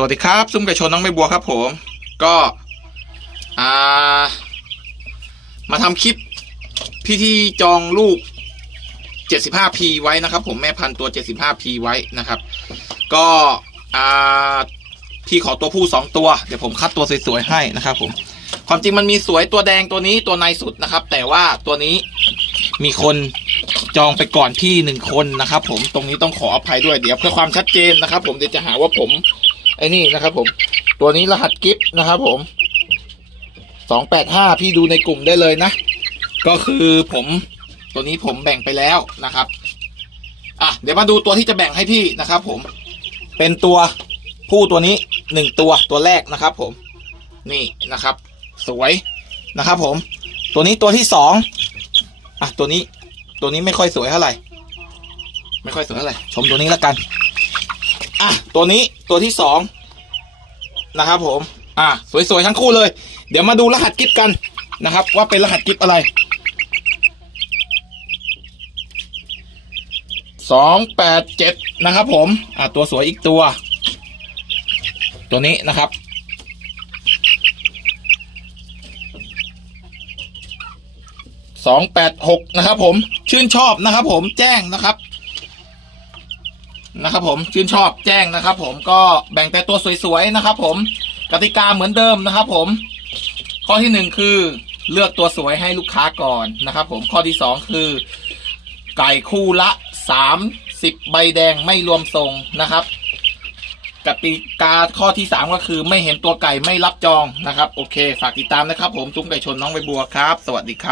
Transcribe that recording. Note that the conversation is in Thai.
สวัสดีครับ ซุ้มไก่ชนน้องใบบัวครับผม ก็อ่ามาทำคลิปพี่ที่จองลูก 75P ไว้นะครับ ผมแม่พันธุ์ตัว 75P ไว้นะครับ ก็อ่าพี่ขอตัวผู้สองตัว เดี๋ยวผมคัดตัวสวยๆให้นะครับ ผม ความจริงมันมีสวยตัวแดงตัวนี้ตัวในสุดนะครับ แต่ว่าตัวนี้มีคนจองไปก่อนพี่หนึ่งคนนะครับ ผมตรงนี้ต้องขออภัยด้วยเดี๋ยวเพื่อความชัดเจนนะครับ ผมเดี๋ยวจะหาว่าผม ไอ้นี่นะครับ ผม ตัวนี้รหัสกิฟต์นะครับผมสองแปดห้าพี่ดูในกลุ่มได้เลยนะ ก็คือผมตัวนี้ผมแบ่งไปแล้วนะครับ อะเดี๋ยวมาดูตัวที่จะแบ่งให้พี่นะครับ ผม เป็นตัวผู้ตัวนี้หนึ่งตัวตัวแรกนะครับ ผม นี่นะครับ สวยนะครับ ผม ตัวนี้ตัวที่สองอะตัวนี้ ตัวนี้ไม่ค่อยสวยเท่าไหร่ ไม่ค่อยสวยเท่าไหร่ชมตัวนี้แล้วกัน อะตัวนี้ตัวที่สองนะครับผม อะสวยๆทั้งคู่เลย เดี๋ยวมาดูรหัสกิฟกันนะครับ ว่าเป็นรหัสกิฟอะไรสองแปดเจ็ดนะครับ ผม อะตัวสวยอีกตัว ตัวนี้นะครับสองแปดหกนะครับ ผมชื่นชอบนะครับ ผมแจ้งนะครับ นะครับผมชื่นชอบแจ้งนะครับ ผมก็แบ่งแต่ตัวสวยๆนะครับ ผมกติกาเหมือนเดิมนะครับ ผมข้อที่หนึ่งคือเลือกตัวสวยให้ลูกค้าก่อนนะครับ ผมข้อที่สองคือ ไก่คู่ละสามสิบใบแดงไม่รวมทรงนะครับกติกาข้อที่สามก็คือไม่เห็นตัวไก่ไม่รับจองนะครับ โอเค ฝากติดตามนะครับ ผมซุ้มไก่ชนน้องใบบัวครับ สวัสดีครับ